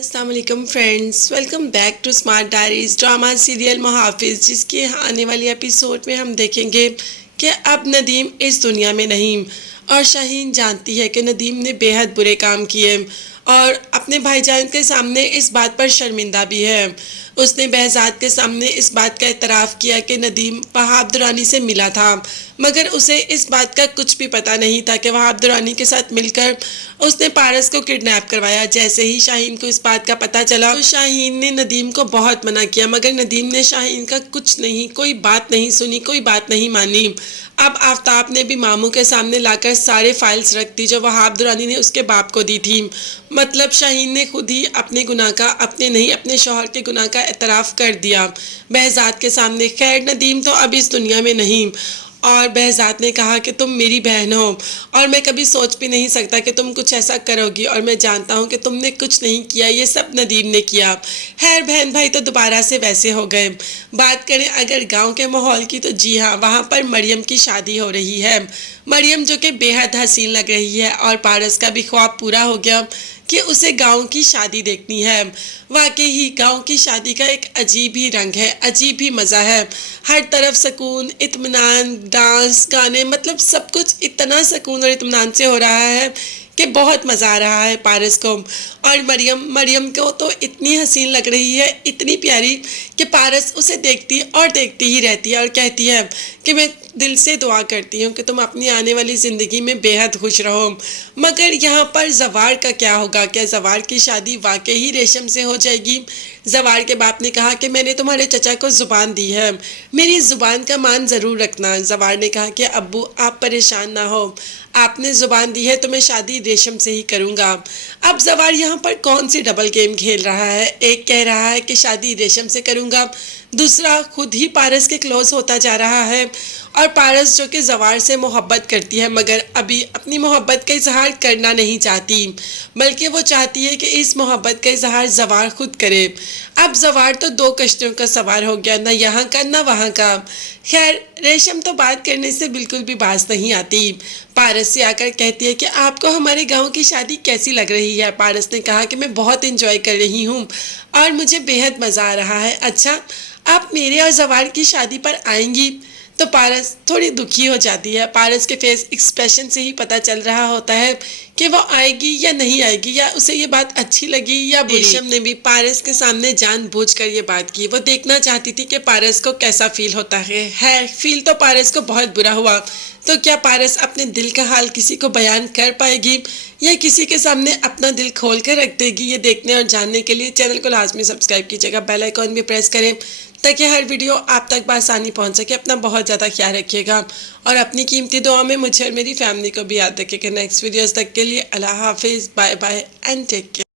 अस्सलामुअलैकुम friends, welcome back to smart diaries drama serial Muhafiz, जिसके आने वाली एपिसोड में हम देखेंगे कि अब नदीम इस दुनिया में नहीं। और शाहीन जानती है कि नदीम ने बेहद बुरे काम किए और अपने भाईजान के सामने इस बात पर शर्मिंदा भी है। उसने बहजाद के सामने इस बात का एतराफ़ किया कि नदीम वहाब दुरानी से मिला था, मगर उसे इस बात का कुछ भी पता नहीं था कि वहाब दुरानी के साथ मिलकर उसने पारस को किडनैप करवाया। जैसे ही शाहीन को इस बात का पता चला तो शाहीन ने नदीम को बहुत मना किया, मगर नदीम ने शाहीन का कुछ नहीं, कोई बात नहीं सुनी, कोई बात नहीं मानी। अब आफ्ताब ने भी मामू के सामने लाकर सारे फाइल्स रख दी जो वहाब दुरानी ने उसके बाप को दी थी। मतलब शाहीन ने खुद ही अपने गुनाह का, अपने नहीं अपने शौहर के गुनाह का एतराफ़ कर दिया बहजाद के सामने। खैर, नदीम तो अब इस दुनिया में नहीं और बहजाद ने कहा कि तुम मेरी बहन हो और मैं कभी सोच भी नहीं सकता कि तुम कुछ ऐसा करोगी, और मैं जानता हूँ कि तुमने कुछ नहीं किया, ये सब नदीम ने किया। खैर, बहन भाई तो दोबारा से वैसे हो गए। बात करें अगर गांव के माहौल की, तो जी हाँ, वहाँ पर मरियम की शादी हो रही है। मरियम जो कि बेहद हसीन लग रही है और पारस का भी ख्वाब पूरा हो गया कि उसे गांव की शादी देखनी है। वाकई ही गांव की शादी का एक अजीब ही रंग है, अजीब ही मज़ा है। हर तरफ सुकून, इत्मीनान, डांस, गाने, मतलब सब कुछ इतना सुकून और इत्मीनान से हो रहा है कि बहुत मज़ा आ रहा है पारस को। और मरियम को तो इतनी हसीन लग रही है, इतनी प्यारी, कि पारस उसे देखती और देखती ही रहती है और कहती है कि मैं दिल से दुआ करती हूँ कि तुम अपनी आने वाली ज़िंदगी में बेहद खुश रहो। मगर यहाँ पर जवार का क्या होगा? क्या जवार की शादी वाकई ही रेशम से हो जाएगी? जवार के बाप ने कहा कि मैंने तुम्हारे चचा को ज़ुबान दी है, मेरी ज़ुबान का मान ज़रूर रखना। जवार ने कहा कि अब्बू, आप परेशान ना हो, आपने ज़ुबान दी है तो मैं शादी रेशम से ही करूँगा। अब जवार यहाँ पर कौन सी डबल गेम खेल रहा है? एक कह रहा है कि शादी रेशम से करूँगा, दूसरा खुद ही पारस के क्लोज होता जा रहा है। और पारस जो कि जवार से मोहब्बत करती है, मगर अभी अपनी मोहब्बत का इजहार करना नहीं चाहती, बल्कि वो चाहती है कि इस मोहब्बत का इजहार जवार खुद करे। अब जवार तो दो कश्तियों का सवार हो गया, ना यहाँ का ना वहाँ का। खैर, रेशम तो बात करने से बिल्कुल भी बाज नहीं आती। पारस से आकर कहती है कि आपको हमारे गांव की शादी कैसी लग रही है? पारस ने कहा कि मैं बहुत इंजॉय कर रही हूँ और मुझे बेहद मज़ा आ रहा है। अच्छा, आप मेरे और जवार की शादी पर आएंगी? तो पारस थोड़ी दुखी हो जाती है। पारस के फेस एक्सप्रेशन से ही पता चल रहा होता है कि वो आएगी या नहीं आएगी, या उसे ये बात अच्छी लगी या बुरी। रेशम ने भी पारस के सामने जानबूझकर ये बात की। वो देखना चाहती थी कि पारस को कैसा फील होता है। फील तो पारस को बहुत बुरा हुआ। तो क्या पारस अपने दिल का हाल किसी को बयान कर पाएगी या किसी के सामने अपना दिल खोल कर रख देगी? ये देखने और जानने के लिए चैनल को लाजमी सब्सक्राइब कीजिएगा, बेल आइकॉन भी प्रेस करें ताकि हर वीडियो आप तक बआसानी पहुंच सके। अपना बहुत ज़्यादा ख्याल रखिएगा और अपनी कीमती दुआ में मुझे और मेरी फैमिली को भी याद रखिएगा। नेक्स्ट वीडियोस तक के लिए अल्लाह हाफिज़, bye bye and take care.